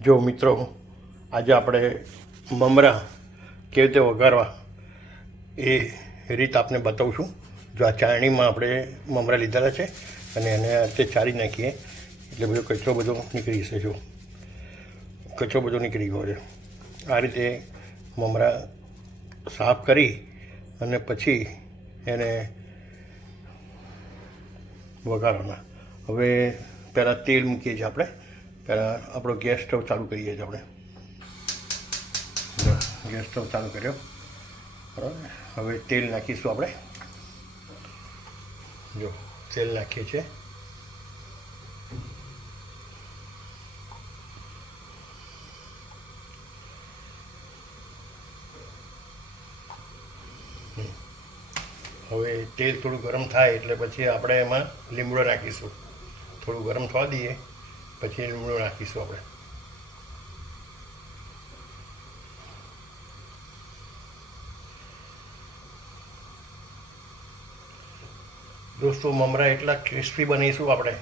જો મિત્રો, આજે આપણે મમરા કેવી રીતે વઘારવા એ રીત આપને બતાવું છું. જો આ ચાળણીમાં આપણે મમરા લીધેલા છે અને એને આજે ચાળી નાખીએ એટલે બધો કચરો બધો નીકળી જશે. જો કચરો બધો નીકળી ગયો છે. આ રીતે મમરા સાફ કરી અને પછી એને વઘારવાના. હવે પહેલાં તેલ મૂકીએ છીએ આપણે. પહેલાં આપણો ગેસ સ્ટવ ચાલુ કરીએ છીએ આપણે. ગેસ સ્ટવ ચાલુ કર્યો, બરાબર. હવે તેલ નાખીશું આપણે. જો તેલ નાખીએ છીએ. હવે તેલ થોડું ગરમ થાય એટલે પછી આપણે એમાં લીમડો નાખીશું. થોડું ગરમ થવા દઈએ પછી લીમડો નાખીશું આપણે. દોસ્તો, મમરા એટલા ક્રિસ્પી બનાવીશું આપણે,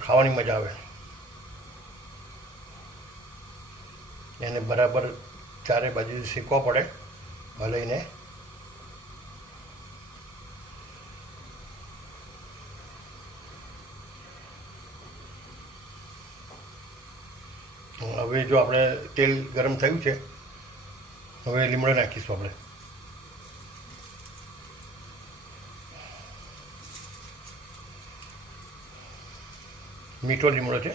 ખાવાની મજા આવે. એને બરાબર ચારે બાજુથી શેકવા પડે હલાઈને. હવે જો આપણે તેલ ગરમ થયું છે, હવે લીમડો નાખીશું આપણે. મીઠો લીમડો છે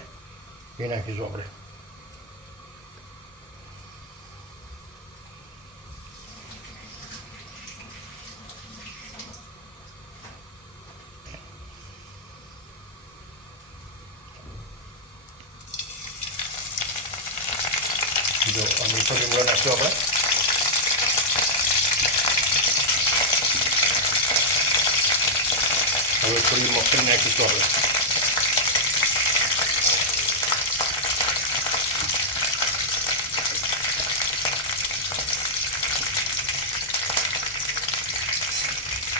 એ નાખીશું આપણે. જો આ મીઠો લીમડો નાખ્યો આપણે. હવે થોડી મગફળી નાખીશું આપણે.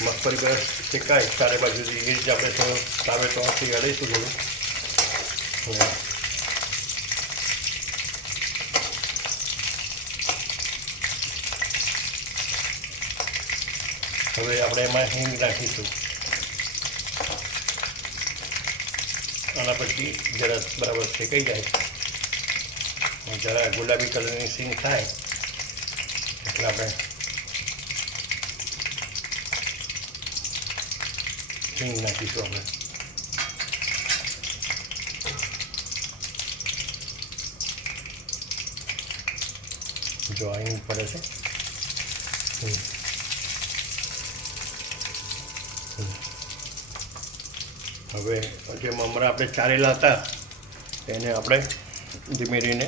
મગફળી બસ શેકાય ચારે બાજુથી એ રીતે આપણે થોડું ટામેટોથી હલાવીશું થોડું. હવે આપણે એમાં હિંગ નાખીશું. આના પછી જરા બરાબર શેકાઈ જાય, જરા ગુલાબી કલરની સીંગ થાય એટલે આપણે હિંગ નાખીશું આપણે. જો આ હિંગ પડે છે. હવે જે મમરા આપણે ચારેલા હતા એને આપણે ધીમે ધીમે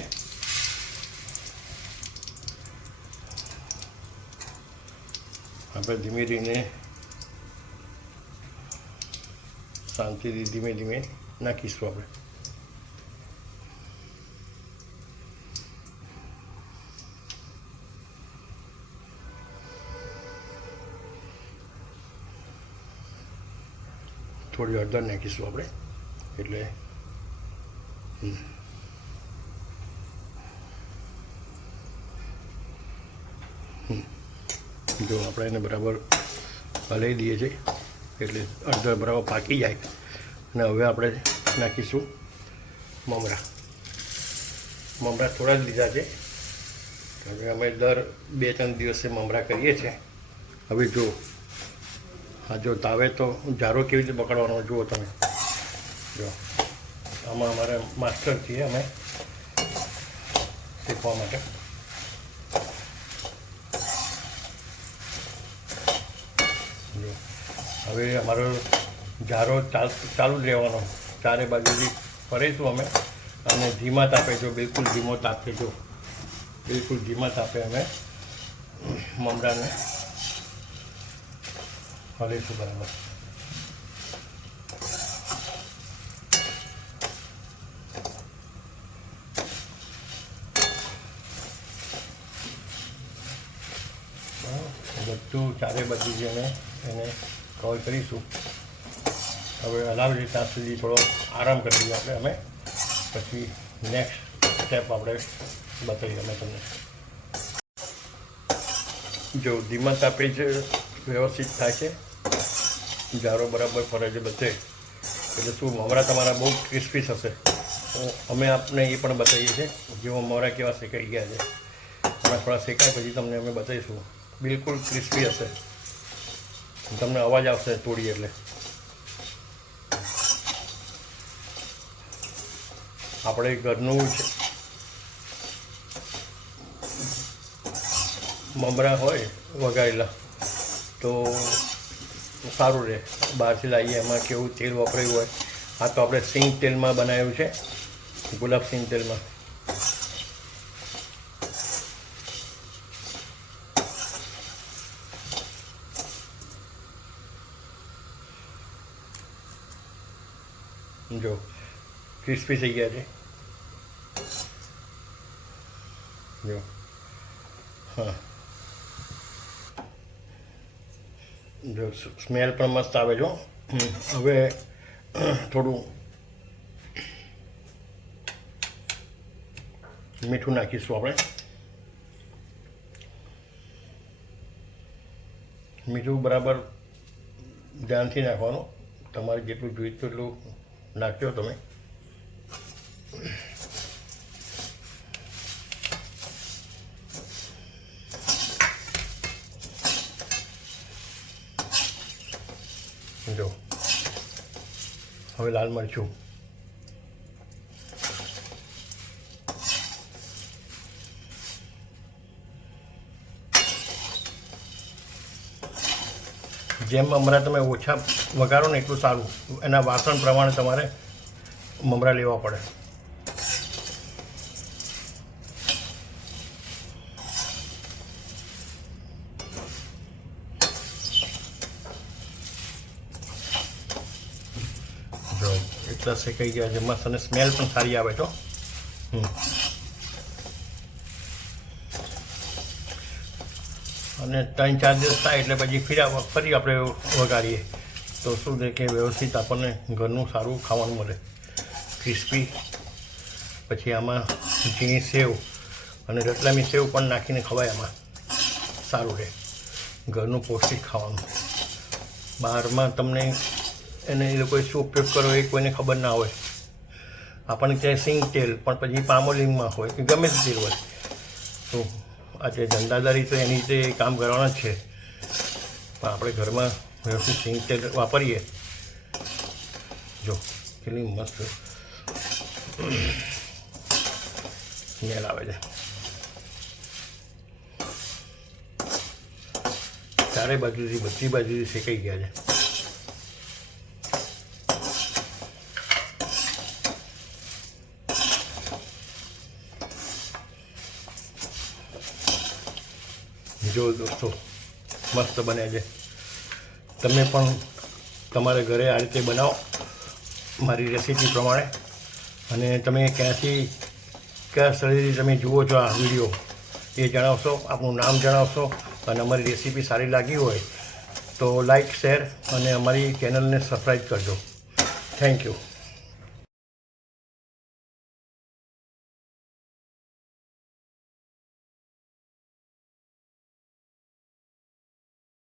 શાંતિથી ધીમે ધીમે નાખીશું આપણે. થોડી હળદર નાખીશું આપણે એટલે જો આપણે એને બરાબર હલાવી દઈએ છીએ એટલે હળદર બરાબર પાકી જાય. અને હવે આપણે નાખીશું મમરા. મમરા થોડા જ લીધા છે. હવે અમે દર 2-3 દિવસે મમરા કરીએ છીએ. હવે જો હા, જો તાવે તો જારો કેવી રીતે પકડવાનો જુઓ તમે. જો આમાં અમારે માસ્ટર છીએ અમે શીખવા માટે. જો હવે અમારો જારો ચાલુ જ રહેવાનો. ચારે બાજુથી ફરીશું અમે અને ધીમા તાપે, જો બિલકુલ ધીમો તાપે, જો બિલકુલ ધીમા તાપે અમે મમરાને હલાવીશું બરાબર. બધું ચારે બાજુ એને કવર કરીશું. હવે હલાવીએ ત્યાં સુધી થોડો આરામ કરી દઈએ આપણે. અમે પછી નેક્સ્ટ સ્ટેપ આપણે બતાવીએ અમે તમને. જો ધીમા તાપે જ વ્યવસ્થિત થાય છે, જારો બરાબર ફરે છે બધે, એટલે શું મમરા તમારા બહુ ક્રિસ્પી થશે. તો અમે આપને એ પણ બતાવીએ છીએ જેવો મમરા કેવા શેકાઈ ગયા છે. હમણાં થોડા શેકાય પછી તમને અમે બતાવીશું. બિલકુલ ક્રિસ્પી હશે, તમને અવાજ આવશે તોડી એટલે. આપણે ઘરનું જ મમરા હોય વઘારેલા તો સારું રહે. બહારથી લાવીએ એમાં કેવું તેલ વપરાયું હોય. આ તો આપણે સિંગ તેલમાં બનાવ્યું છે, ગુલાબ સિંગ તેલમાં. જો ક્રિસ્પી થઈ ગયા છે. જો હા, જો સ્મેલ પણ મસ્ત આવે છે. હવે થોડું મીઠું નાખીશું આપણે. મીઠું બરાબર ધ્યાનથી નાખવાનું. તમારે જેટલું જોઈતું એટલું નાખજો તમે. જો હવે લાલ મરચું, જેમ મમરા તમે ઓછા વઘારો ને એટલું સારું. એના વાસણ પ્રમાણે તમારે મમરા લેવા પડે. જો એટલા શેકાઈ ગયા છે મસ્ત, અને સ્મેલ પણ સારી આવે છે. અને 3-4 દિવસ થાય એટલે પછી ફરી આપણે વઘારીએ તો શું છે કે વ્યવસ્થિત આપણને ઘરનું સારું ખાવાનું મળે, ક્રિસ્પી. પછી આમાં ઝીણી સેવ અને રતલામી સેવ પણ નાખીને ખવાય, આમાં સારું રહે. ઘરનું પૌષ્ટિક ખાવાનું. બહારમાં તમને એને એ લોકોએ શું ઉપયોગ કર્યો એ કોઈને ખબર ના હોય. આપણને ત્યાં સિંગ તેલ પણ પછી પામોલિંગમાં હોય કે ગમે તે તેલ હોય. તો આજે ધંધાદારી તો એની રીતે કામ કરવાના જ છે, પણ આપણે ઘરમાં વ્યવસ્થિત સિંગ તેલ વાપરીએ. જો કેટલી મસ્ત સ્મેલ આવે છે. ચારે બાજુથી બધી બાજુથી શેકાઈ ગયા છે. જો દોસ્તો મસ્ત બને છે. તમે પણ તમારે ઘરે આ રીતે બનાવો મારી રેસીપી પ્રમાણે. અને તમે ક્યાંથી કયા સ્થળેથી તમે જુઓ છો આ વિડીયો એ જણાવશો, આપનું નામ જણાવશો. અને અમારી રેસીપી સારી લાગી હોય તો લાઈક, શેર અને અમારી ચેનલને સબસ્ક્રાઈબ કરજો. Thank you.